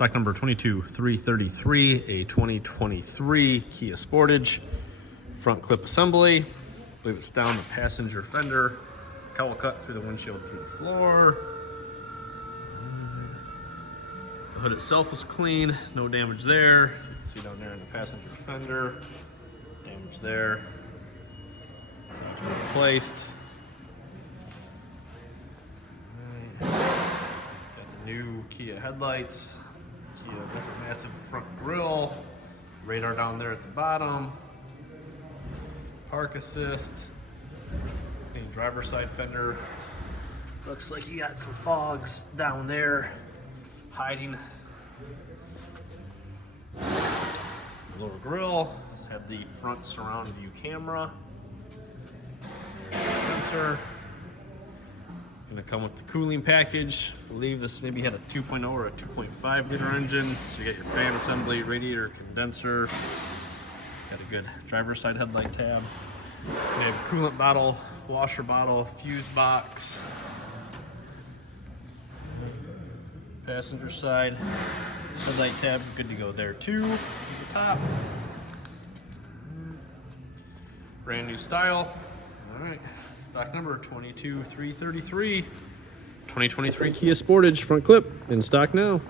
Stock number 22333, a 2023 Kia Sportage. Front clip assembly. I believe it's down the passenger fender. Cowl cut through the windshield through the floor. The hood itself is clean, no damage there. You can see down there in the passenger fender. Damage there. So it's been replaced. Got the new Kia headlights. Kia has a massive front grille. Radar down there at the bottom. Park assist. Clean driver's side fender. Looks like you got some fogs down there hiding. The lower grille. Let's have the front surround view camera. There's the sensor. Gonna come with the cooling package. I believe this maybe had a 2.0 or a 2.5 liter engine. So you got your fan assembly, radiator, condenser. Got a good driver's side headlight tab. We have coolant bottle, washer bottle, fuse box. Passenger side headlight tab, good to go there too. At the top. Brand new style. All right, stock number 22333, 2023 Kia Sportage, front clip, in stock now.